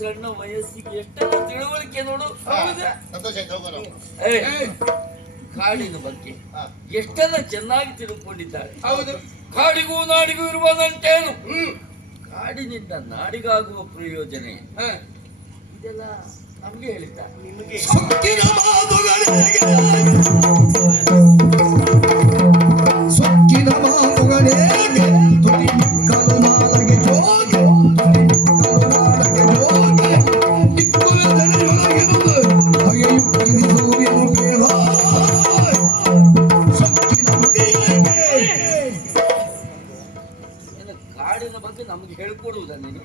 ಸಣ್ಣ ವಯಸ್ಸಿಗೆ ಎಷ್ಟೆಲ್ಲ ತಿಳುವಳಿಕೆ ನೋಡು. ಕಾಡಿನ ಬಗ್ಗೆ ಎಷ್ಟೆಲ್ಲ ಚೆನ್ನಾಗಿ ತಿಳ್ಕೊಂಡಿದ್ದಾರೆ. ಹೌದು. ಕಾಡಿಗೂ ನಾಡಿಗೂ ಇರುವ ನಂಟೇನು, ಕಾಡಿನಿಂದ ನಾಡಿಗಾಗುವ ಪ್ರಯೋಜನ ಇದೆಲ್ಲ ನಮ್ಗೆ ಹೇಳಿದ್ದಾರೆ. ನಿಮಗೆ ಕಾಡಿನ ಬಗ್ಗೆ ನಮ್ಗೆ ಹೇಳ್ಕೊಡುವುದ ನೀನು?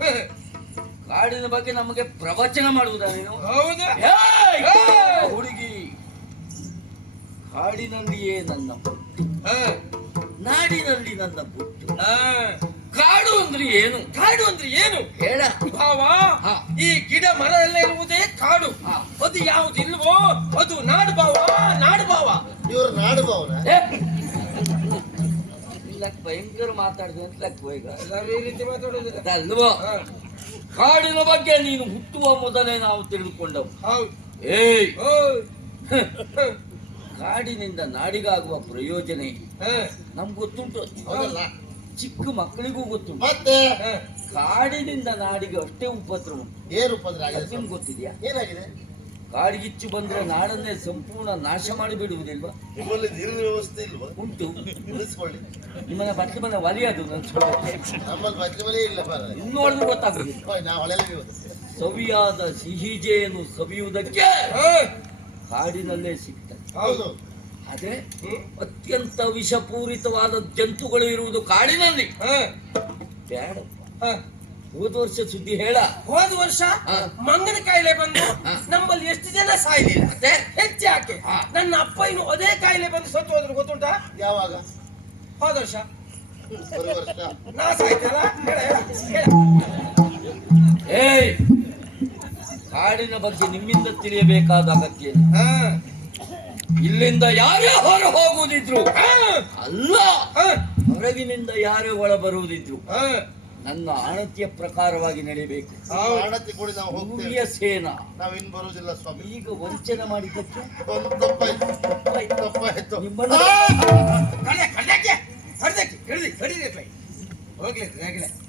ಕಾಡಿನ ಬಗ್ಗೆ ನಮಗೆ ಪ್ರವಚನ ಮಾಡುವುದ ನೀನು? ಹುಡುಗಿ, ಕಾಡಿನಲ್ಲಿಯೇ ನನ್ನ ಬುಟ್ಟು, ನಾಡಿನಲ್ಲಿ ನನ್ನ ಬುಟ್ಟು. ಕಾಡು ಅಂದ್ರೆ ಏನು? ಕಾಡು ಅಂದ್ರೆ ಏನು ಹೇಳ ಭಾವ. ಈ ಗಿಡ ಮರ ಎಲ್ಲ ಇರುವುದೇ ಕಾಡು. ಅದು ಯಾವ್ದು ಇಲ್ವೋ ಅದು ನಾಡು ಭಾವ. ನಾಡು ಭಾವ. ಇವರು ನಾಡು ಭಾವನ ಭಯಂಕರ ಮಾತಾಡಿದೆ ಅಂತ ಈಗ ಈ ರೀತಿ ಮಾತಾಡೋದಿಲ್ಲ ಅಲ್ವೋ? ಕಾಡಿನ ಬಗ್ಗೆ ನೀನು ಹುಟ್ಟುವ ಮೊದಲೇ ನಾವು ತಿಳಿದುಕೊಂಡವು. ಏಯ್, ಕಾಡಿನಿಂದ ನಾಡಿಗಾಗುವ ಪ್ರಯೋಜನ ನಮ್ಗೆ ಗೊತ್ತುಂಟು, ಚಿಕ್ಕ ಮಕ್ಕಳಿಗೂ ಗೊತ್ತುಂಟು. ಮತ್ತೆ ಕಾಡಿನಿಂದ ನಾಡಿಗೆ ಅಷ್ಟೇ ಉಪದ್ರವ. ಏನು ಉಪದ್ರ ಆಗಿದೆ ನಿಮ್ಗೆ ಗೊತ್ತಿದ್ಯಾ? ಏನಾಗಿದೆ? ಕಾಡಿಗಿಚ್ಚು ಬಂದ್ರೆ ನಾಡನ್ನೇ ಸಂಪೂರ್ಣ ನಾಶ ಮಾಡಿ ಬಿಡುವುದಿಲ್ವಾ? ನಿಮ್ಮಲ್ಲಿ ನೀರಿನ ವ್ಯವಸ್ಥೆ ಇಲ್ವಾ? ಉಂಟು. ಉಳಿಸ್ಕೊಳ್ಳಿ. ನಿಮ್ಮನ್ನ ಬಟ್ಲು ಮನೆ ಒಲಿ ಅದು ನಮ್ಮಲ್ಲಿ ಬಟ್ಲು ಮನೆ ಇಲ್ಲ. ಇನ್ನು ನೋಡಿದ್ರೆ ಗೊತ್ತಾಗುದಿಲ್ಲ. ನಾವು ಹೊಳೆಲ್ಲ ಸವಿಯಾದ ಸಿಹಿಜೆಯನ್ನು ಸವಿಯುವುದಕ್ಕೆ ಕಾಡಿನಲ್ಲೇ ಸಿಗ್ತದೆ. ಹೌದು. ಆದ್ರೆ ಅತ್ಯಂತ ವಿಷಪೂರಿತವಾದ ಜಂತುಗಳು ಇರುವುದು ಕಾಡಿನಲ್ಲಿ. ಬೇಡ. ಹೋದ ವರ್ಷ ಸುದ್ದಿ ಹೇಳ. ಹೋದ ವರ್ಷ ಮಂಗನ ಕಾಯಿಲೆ ಬಂದು ನಮ್ಮಲ್ಲಿ ಎಷ್ಟು ಜನ ಸಾಯ್ಲಿಲ್ಲ. ಹೆಚ್ಚು ಯಾಕೆ? ನನ್ನ ಅಪ್ಪ ಇನ್ನು ಅದೇ ಕಾಯಿಲೆ ಬಂದು ಸತ್ತು ಹೋದ್ರು ಗೊತ್ತುಂಟಾ? ಯಾವಾಗ? ಹೋದ ವರ್ಷ. ವರ್ಷ ನಾ ಸಾಯ್ತಲ್ಲ. ಏಯ್, ಕಾಡಿನ ಬಗ್ಗೆ ನಿಮ್ಮಿಂದ ತಿಳಿಯಬೇಕಾದ ಅಗತ್ಯ ಇಲ್ಲಿಂದ ಯಾರೇ ಹೊರ ಹೋಗುವುದಿದ್ರು ಅಲ್ಲ, ಹೊರಗಿನಿಂದ ಯಾರೇ ಒಳ ಬರುವುದಿದ್ರು ನನ್ನ ಆಣತಿಯ ಪ್ರಕಾರವಾಗಿ ನಡೆಯಬೇಕು. ಆಣತಿ ಕೊಡಿ, ನಾವು ಹೋಗ್ತೀವಿ. ಸೇನಾ ನಾವಿನ್ ಬರುವುದಿಲ್ಲ ಸ್ವಾಮಿ. ಈಗ ವಂಚನೆ ಮಾಡಿದ್ದಕ್ಕೆ ತಪ್ಪಾಯ್ತು. ನಿಮ್ಮನ್ನ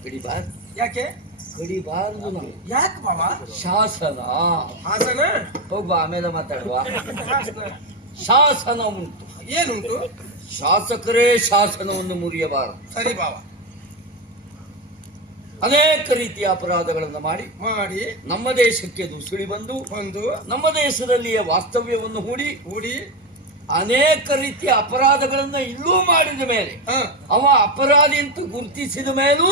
ಕಡಿಬಾರ್ದು. ಯಾಕೆ ಕಡಿಬಾರದು ನಾವು. ಯಾಕೆ ಬಾಬಾ? ಶಾಸನ. ಹಾಸನ ಹೋಗ್ಬ, ಆಮೇಲೆ ಮಾತಾಡುವ. ಶಾಸನ ಉಂಟು. ಏನುಂಟು? ಶಾಸಕರೇ ಶಾಸನವನ್ನು ಮುರಿಯಬಾರದು. ಸರಿ ಬಾಬಾ. ಅನೇಕ ರೀತಿಯ ಅಪರಾಧಗಳನ್ನು ಮಾಡಿ ನಮ್ಮ ದೇಶಕ್ಕೆ ನುಸುಳಿ ಬಂದು ನಮ್ಮ ದೇಶದಲ್ಲಿಯೇ ವಾಸ್ತವ್ಯವನ್ನು ಹೂಡಿ ಅನೇಕ ರೀತಿಯ ಅಪರಾಧಗಳನ್ನ ಇಲ್ಲೂ ಮಾಡಿದ ಮೇಲೆ ಅವ ಅಪರಾಧಿ ಅಂತ ಗುರುತಿಸಿದ ಮೇಲೂ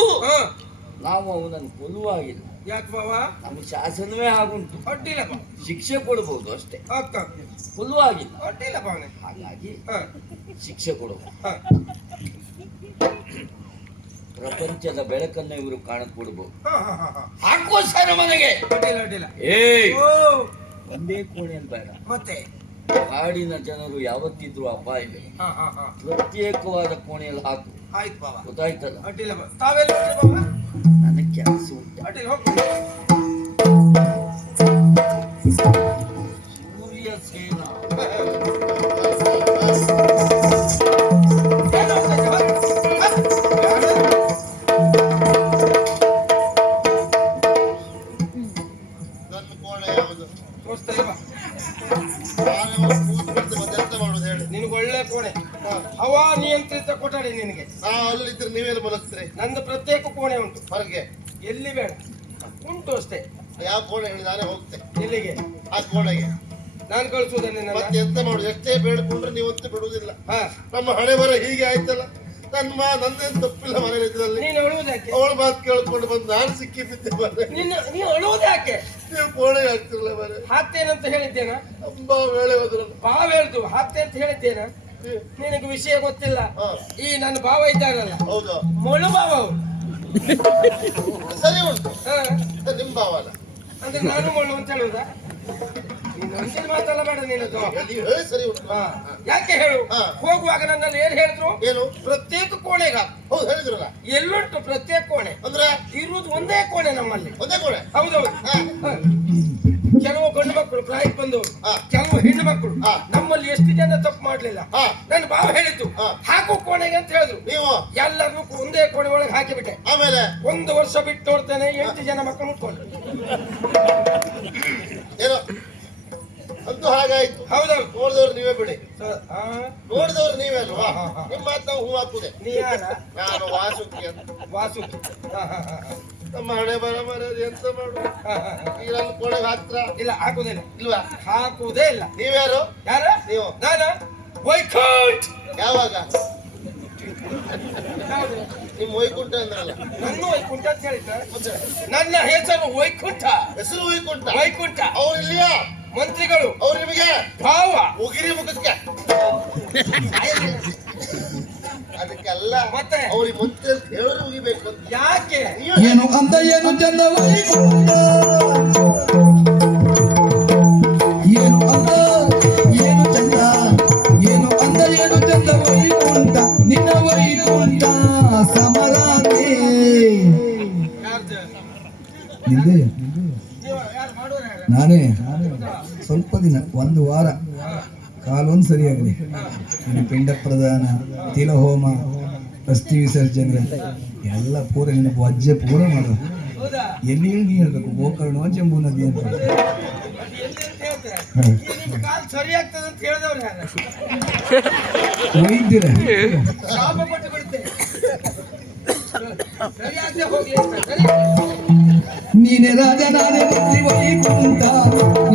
ನಾವು ಅವನನ್ನು ಕೊಲ್ಲುವಾಗಿಲ್ಲ. ಯಾಕೆ ಬಾಬಾ? ನಮ್ಮ ಶಾಸನವೇ ಆಗುಂಟು. ಅಡ್ಡಿಲ್ಲ, ಶಿಕ್ಷೆ ಕೊಡಬಹುದು ಅಷ್ಟೇ, ಕೊಲ್ಲುವಾಗಿಲ್ಲ. ಅಡ್ಡಿಲ್ಲ ಬಾವನೆ. ಹಾಗಾಗಿ ಶಿಕ್ಷೆ ಕೊಡಬಹುದು. ಪ್ರಪಂಚದ ಬೆಳಕನ್ನು ಇವರು ಕಾಣಕೊಡಬಹುದು. ಹಾಕೋಸ್ಕರ ಮನೆಗೆ ಒಂದೇ ಕೋಣೆಯಲ್ಲಿ ಬೇಡ. ಮತ್ತೆ ಕಾಡಿನ ಜನರು ಯಾವತ್ತಿದ್ರು ಅಪಾಯವೇ. ಪ್ರತ್ಯೇಕವಾದ ಕೋಣೆಯಲ್ಲಿ ಹಾಕು. ಆಯ್ತು ಬಾಬಾ, ಗೊತ್ತಾಯ್ತಲ್ಲ? ಅಡ್ಡಿಲ್ಲ. ತಾವೆಲ್ಲ ನನಗೆ ಕೆಲಸ ಉಂಟು. ಸೂರ್ಯ ಸೇನಾ ನಿನಗೆ ಒಳ್ಳೆ ಕೋಣೆ, ಹವಾನಿಯಂತ್ರಿತ ಕೊಠಡಿ ನಿನಗೆ. ಅಲ್ಲಿದ್ರೆ ನೀವೆಲ್ಲ ಮಲಗ್ತೀರಿ? ನಂದು ಪ್ರತ್ಯೇಕ ಕೋಣೆ ಉಂಟು. ಹೊರಗೆ ಎಲ್ಲಿ ಬೇಡ, ಉಂಟು ಅಷ್ಟೇ. ಯಾವ ಕೋಣೆ ಹೇಳಿ ನಾನೇ ಹೋಗ್ತೇನೆ. ಎಲ್ಲಿಗೆ? ಆ ಕೋಣೆಗೆ ನಾನು ಕಳಿಸುವುದನ್ನೇ. ಮತ್ತೆ ಎಂತ ಮಾಡುದು? ಎಷ್ಟೇ ಬೇಡ್ಕೊಂಡ್ರೆ ನೀವಂತೂ ಬಿಡುವುದಿಲ್ಲ. ನಮ್ಮ ಹಣೆ ಬರ ಹೀಗೆ ಆಯ್ತಲ್ಲ. ನಂದೇನು ತಪ್ಪಿಲ್ಲ ಮನೆಯಲ್ಲಿ. ನೀನು ಅಳುವುದಾಕೆ? ಅವಳ ಮಾತು ಕೇಳ್ಕೊಂಡು ಬಂದು ನಾನು ಸಿಕ್ಕಿ ಬಿದ್ದೆ ಬರೇ. ನೀವು ಅಳುವುದಾಕೆ? ನೀವು ಕೋಣೆಗೆ ಹಾಕ್ತಿರಲ್ಲ ಬರೇ. ಹಾಕ್ತೇನಂತ ಹೇಳಿದ್ದೇನಾ? ತುಂಬಾ ವೇಳೆ ಹೋದ್ರು. ಬಾವ ಹೇಳ್ದು ಹಾಕ್ತೆ ಅಂತ ಹೇಳಿದ್ದೇನಾ? ನಿನಗೆ ವಿಷಯ ಗೊತ್ತಿಲ್ಲ. ಈ ನನ್ನ ಭಾವ ಇದ್ದಾರಲ್ಲ, ಹೌದು, ಮೊಳು ಭಾವ ಅವರು. ಸರಿ ಉಂಟು. ನಿಮ್ ಭಾವ ಅಲ್ಲ ಅಂದ್ರೆ ನಾನು ಮೊಳು ಅಂತ ಹೇಳುವುದಾ? ನೀನು ಮಾತಲ್ಲ ಬೇಡ ನೀನದು. ಸರಿ ಉಂಟು. ಯಾಕೆ ಹೇಳು? ಹೋಗುವಾಗ ನನ್ನಲ್ಲಿ ಏನ್ ಹೇಳಿದ್ರು? ಏನು? ಪ್ರತ್ಯೇಕ ಕೋಣೆಗ. ಹೌದು ಹೇಳಿದ್ರಲ್ಲ. ಎಲ್ಲುಂಟು ಪ್ರತ್ಯೇಕ ಕೋಣೆ? ಅಂದ್ರೆ ಇರುವುದು ಒಂದೇ ಕೋಣೆ ನಮ್ಮಲ್ಲಿ. ಒಂದೇ ಕೋಣೆ? ಹೌದೌದು. ಪ್ರಾಯಕ್ಕೆ ಬಂದವರು ಹಾ. ಕೆಲವು ಹೆಣ್ಣು ಮಕ್ಕಳು ಹಾ. ನಮ್ಮಲ್ಲಿ ಎಷ್ಟು ಜನ ತಪ್ಪು ಮಾಡ್ಲಿಲ್ಲ ಹಾ. ನನ್ನ ಬಾವ ಹೇಳಿದ್ದು ಹಾ. ಹಾಕು ಕೋಣೆಗೆ ಅಂತ ಹೇಳಿದ್ರು ನೀವು ಎಲ್ಲರೂ ಒಂದೇ ಕೋಣೆ ಒಳಗೆ ಹಾಕಿಬಿಟ್ಟೆ ಆಮೇಲೆ 1 ವರ್ಷ ಬಿಟ್ಟು ನೋಡ್ತೇನೆ 8 ಜನ ಮಕ್ಕಳು ಮುಟ್ಕೊಂಡ್ರು. ಏನೋ ಅಂತೂ ಹಾಗಾಯ್ತು. ಹೌದೌದು ನೋಡಿದವ್ರು ನೀವೇ ಬಿಡಿ, ಆ, ನೋಡಿದವ್ರು ನೀವೇ ಅಲ್ವಾ? ಹಾ, ಹಾ. ನಿಮ್ಮ ಮಾತು ನಾವು ಹೂ ಹಾಕುದೆ. ನೀ ಯಾರ ನಾನು ವಾಸುಕಿ ಅಂತ. ವಾಸುಕಿ ನಮ್ಮ ಹಣೆ ಬರ ಮರದ ಎಂತ ಮಾಡು, ಹಾ, ಹಾ, ಹಾ. ನೀರನ್ನು ಕೊಳಗೆ ಹಾಕ್ತಾರ ಇಲ್ಲ ಹಾಕುದಿಲ್ಲ ಇಲ್ವಾ? ಹಾಕುವುದೇ ಇಲ್ಲ. ನೀವ್ಯಾರು? ಯಾರ ನೀವು. ನಾನ ವೈಕುಂಠ್. ಯಾವಾಗ ನಿಮ್ ವೈಕುಂಠ ಅಂದ್ರಲ್ಲ, ನನ್ನ ವೈಕುಂಠ ಅಂತ ಹೇಳಿದ್ದ. ನನ್ನ ಹೆಸರು ವೈಕುಂಠ. ಹೆಸರು ವೈಕುಂಠ. ವೈಕುಂಠ ಅವ್ರು ಇಲ್ಲಿಯಾ? ಮಂತ್ರಿಗಳು ಅವ್ರು ನಿಮಗೆ ಭಾವ ಉಗಿರಿ ಮುಖಕ್ಕೆ ಅದಕ್ಕೆಲ್ಲ ಮತ್ತೆ? ಅವ್ರಿಗೆ ಮುಂಚೆ ಅಂತ ಹೇಳೋರು ಉಗಿಬೇಕು ಅಂತ. ಯಾಕೆ ನೀವು ಏನು ಅಂದ ಏನು ಚಂದ ವೈಕುಂಠ, ಏನು ಅಂದ ಏನು ಚಂದ, ಏನು ಅಂದ ಏನು ಚಂದ ವೈಕುಂಠ, ನಿನ್ನ ವೈಕುಂಠ ಸಮರಾತೆ. ಯಾರ್ದು? ನಿಂದೆ ನೀವು ಯಾರು ಮಾಡೋರು ಯಾರು? ನಾನೇ ಸ್ವಲ್ಪ ದಿನ 1 ವಾರ ಕಾಲೊಂದು ಸರಿಯಾಗಲಿ. ನಿನ್ನ ಪಿಂಡ ಪ್ರದಾನ, ತಿಲಹೋಮ, ಅಸ್ಥಿ ವಿಸರ್ಜನೆ ಎಲ್ಲ ಪೂರ ನಿನ್ನ ವಜ್ಜೆ ಪೂರ ಮಾಡು. ಹೌದಾ? ಎಲ್ಲಿ ನೀ ಹೇಳ್ಬೇಕು, ಗೋಕರ್ಣ ಜಂಬೂ ನದಿ ಅಂತ. ಅದು ಎಲ್ಲಿ ಅಂತ ಹೇಳ್ತಾರೆ? ಈಗ ನಿಮ್ಮ ಕಾಲು ಸರಿ ಆಗ್ತದೆ ಅಂತ ಹೇಳಿದವ್ರು ಯಾರು? ವೈದ್ಯರ ಶಾಪ ಕೊಟ್ಟು ಬಿಡ್ತೇನೆ. ಸರಿ ಆಗದೆ ಹೋಗಿ ಅಂತ. ಸರಿ? ನೀನೆ ರಾಜ ನಾನೇ ಮಂತ್ರಿ ವೈಕುಂಠ,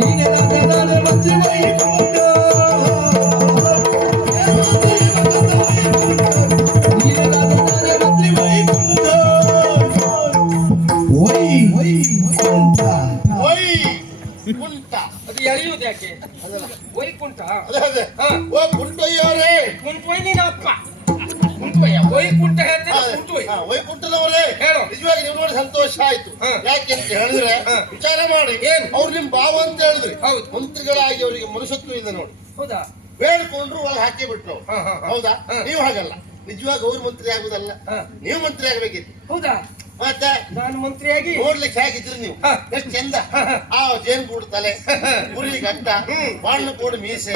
ನೀನೆ ರಾಜ ನಾನೇ ಮಂತ್ರಿ ವೈಕುಂಠ, ನೀನೆ ರಾಜ ನಾನೇ ಮಂತ್ರಿ ವೈಕುಂಠ, ವೈಕುಂಠ. ವೈಕುಂಠ ಅದು ಎಳೆಯುವುದು ಯಾಕೆ? ಅದಲ್ಲ, ವೈಕುಂಠ. ಅದೇ ಅದೇ. ಹಾ. ಓ ಕುಂಟಯ್ಯವರೇ, ಕುಂಟುವೈ ನೀನ ಅಪ್ಪ. ಕುಂಟುವಯ್ಯ ವೈಕುಂಠ ಹೇಳ್ತೇನೆ. ಕುಂಟುವೈ ವೈಕುಂಠದವರೇ, ಹೇಳು. ನಿಜವಾಗಿ ನೀವು ನೋಡಿ ಸಂತೋಷ ಆಯ್ತು. ಹಾ. ಯಾಕೆ ಅಂತ ಹೇಳಿದ್ರೆ ಹಾ. ವಿಚಾರ ಮಾಡಿ, ಏನು? ಅವ್ರು ನಿಮ್ ಭಾವ ಅಂತ ಹೇಳಿದ್ರಿ. ಹೌದು. ಮಂತ್ರಿಗಳಾಗಿ ಅವರಿಗೆ ಮನುಷ್ಯತ್ವ ಇದೆ ನೋಡಿ, ಹೌದಾ? ಬೇಡ್ಕೊಂಡ್ರು ಒಳಗೆ ಹಾಕಿ ಬಿಟ್ರು. ಹಾ, ಹಾ, ಹಾ. ಹೌದಾ? ಹಾ. ನೀವು ಹಾಗಲ್ಲ, ನಿಜವಾಗಿ ಅವ್ರು ಮಂತ್ರಿ ಆಗುದಲ್ಲ, ಹಾ. ನೀವು ಮಂತ್ರಿ ಆಗಬೇಕಿತ್ತು. ಹೌದಾ? ಮತ್ತೆ ನಾನು ಮಂತ್ರಿಯಾಗಿ ನೋಡ್ಲಿಕ್ಕೆ ಹೇಗಿದ್ರಿ ನೀವು, ಹಾ. ಎಷ್ಟು ಚಂದ. ಹಾ, ಹಾ. ಆ ಜೇನ್ ಗೂಡು ತಲೆ, ಗುರಿ ಗಡ್ಡ, ಬಾಣ್ಣ ಕೋಡು ಮೀಸೆ,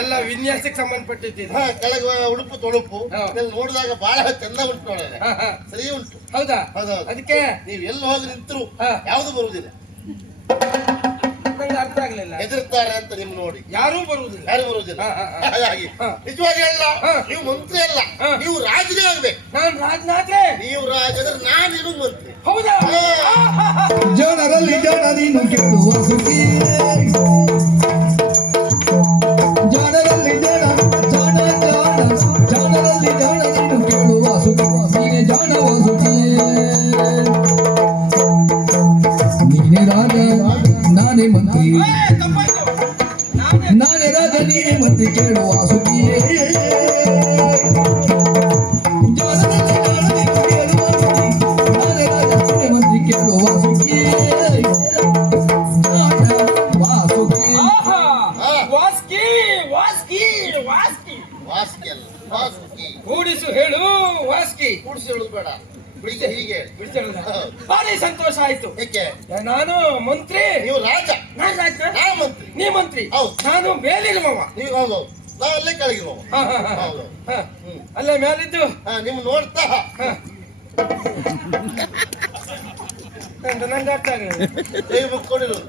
ಎಲ್ಲ ವಿನ್ಯಾಸಕ್ಕೆ ಸಂಬಂಧಪಟ್ಟಿದ್ದೀನಿ. ಕೆಳಗೆ ಉಡುಪು ತೊಳುಪು ಹಾ. ಇದೆಲ್ಲ ನೋಡಿದಾಗ ಬಹಳ ಚಂದ ಉಂಟು ನೋಡಿದ್ರೆ, ಹಾ, ಹಾ. ಸರಿ ಉಂಟು. ಹೌದಾ? ಹೌದೌದು. ಅದಕ್ಕೆ ನೀವು ಎಲ್ಲಿ ಹೋಗಿ ನಿಂತರು ಹಾ. ಯಾವುದು ಬರುವುದಿಲ್ಲ, ನಂಗೆ ಅರ್ಥ ಆಗ್ಲಿಲ್ಲ. ಹೆದರ್ತಾರೆ ಅಂತ ನಿಮ್ ನೋಡಿ ಯಾರೂ ಬರುವುದಿಲ್ಲ. ಯಾರು ಬರುವುದಿಲ್ಲ. ಹಾ, ಹಾ, ಹಾ. ಹಾಗಾಗಿ ಹಾ. ನಿಜವಾಗಿ ಅಲ್ಲ, ಹಾ. ನೀವು ಮಂತ್ರಿ ಅಲ್ಲ, ಹಾ. ನೀವು ರಾಜನೇ ಆಗ್ಬೇಕು. ನಾನು ರಾಜನಾದ್ರೆ ನೀವು ರಾಜದ್ರೆ ನಾನು ನಿಮಗೆ ಮಂತ್ರಿ. ಹೌದಾ? ಹಾ. ಹಾ, ಹಾ, ಹಾ. ಜನರಲ್ಲಿ ಜನ ನೀನು ಕೇಳುವ ಸುಖಿ, ಜನರಲ್ಲಿ ಜನ ಜಾಣ ಜಾಣ, ಜನರಲ್ಲಿ ಜಾಣ ನೀನು ಕೇಳುವ ಸುಖಿ, ನೀನೆ ಜಾಣವ ಸುಖಿ, ನೀನೆ ರಾಜ ನಾನೇ ಮಂತ್ರಿ, ಏ, ತಪ್ಪಾಯ್ತು. ನಾನೇ ನಾನೇ ರಾಜ ನೀನೆ ಮಂತ್ರಿ ಕೇಳುವ ಸುಖಿಯೇ, ಜನರಲ್ಲಿ ಜಾಣ ನೀನು ಕೇಳುವ ಸುಖಿ, ನಾನೇ ರಾಜ ನೀನೆ ಮಂತ್ರಿ ಕೇಳುವ ಸುಖಿಯೇ, ಜಾಣವ ಸುಖಿ. ಆಹಾ. ಹಾ. ವಾಸ್ಕಿ ವಾಸ್ಕಿ ವಾಸ್ಕಿ ವಾಸ್ಕಿ ಅಲ್ಲ, ವಾಸುಕಿ. ಕೂಡಿಸು ಹೇಳು ವಾಸ್ಕಿ. ಕೂಡಿಸಿ ಹೇಳುದು ಬೇಡ, ಬಿಡಿಸಿ ಹೀಗೆ ಹೇಳಿ. ಬಿಡಿಸೋಣ. ಹಾ. ಭಾರಿ ಸಂತೋಷ ಆಯ್ತು. ಏಕೆ? ನಾನು ಮಂತ್ರಿ, ನೀವು ರಾಜ, ನಾನ್ ರಾಜ, ನಾ ಮಂತ್ರಿ. ನೀ ಮಂತ್ರಿ, ಹೌದು. ನಾನು ಮೇಲಿರುವವ. ನೀವು ಹೌದು, ನಾವು ಅಲ್ಲೇ ಕೆಳಗಿರುವ. ಹಾ, ಹಾ, ಹಾ. ಹೌದು. ಹಾ. ಅಲ್ಲೇ ಮೇಲಿದ್ದು ನಿಮ್ ನೋಡ್ತಾ ಹಾ. ನಂಗೆ ಅರ್ಥ ಆಗಲಿಲ್ಲ. ಕೈ ಮುಕ್ಕೊಂಡಿರೋದು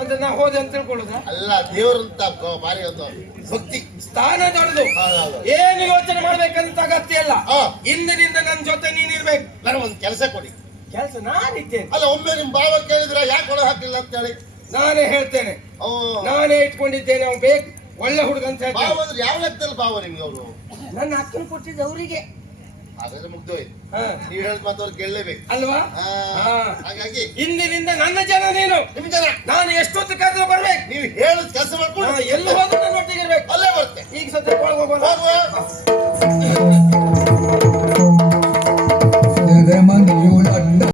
ಅಂದ್ರೆ ನಾ ಹೋದೆ ಅಂತ ತಿಳ್ಕೊಳ್ಳೋದ? ಅಲ್ಲ, ದೇವರಂತ ಭಾರಿ ಒಂದು ಭಕ್ತಿ. ಸ್ಥಾನ ದೊಡ್ಡದು, ಹೌದೌದು. ಏನು ಯೋಚನೆ ಮಾಡ್ಬೇಕಂತ ಅಗತ್ಯ ಇಲ್ಲ. ಹಾ. ಇಂದಿನಿಂದ ನನ್ನ ಜೊತೆ ನೀನಿರ್ಬೇಕು. ನನಗೊಂದು ಕೆಲಸ ಕೊಡಿ. ಕೆಲಸ ನಾನಿದ್ದೇನೆ. ಅಲ್ಲ, ಒಮ್ಮೆ ನಿಮ್ ಭಾವ ಕೇಳಿದ್ರೆ ಯಾಕೆ ಒಳಗೆ ಹಾಕಿಲ್ಲ ಅಂತ ಹೇಳಿ. ನಾನೇ ಹೇಳ್ತೇನೆ, ನಾನೇ ಇಟ್ಕೊಂಡಿದ್ದೇನೆ. ಅವ್ನು ಬೇಕು, ಒಳ್ಳೆ ಹುಡುಗ ಅಂತ ಭಾವ ಹೇಳ್ತೇನೆ. ಅಂದ್ರೆ ಯಾವ ಲೆಕ್ಕದಲ್ಲಿ ಭಾವ ನಿಮ್ಗೆ ಅವರು? ನನ್ನ ಅಕ್ಕನ ಕೊಟ್ಟಿದ್ದು ಅವರಿಗೆ ಹಾಗಾದ್ರೆ ಮುಗ್ದೋಯ್ತು. ನೀವು ಹೇಳಿದ ಮಾತು ಅವ್ರು ಕೇಳಲೇಬೇಕು ಅಲ್ವಾ? ಹಾ. ಹಾಗಾಗಿ ಇಂದಿನಿಂದ ನನ್ನ ಜನ ನೀನು. ನಿಮ್ ಜನ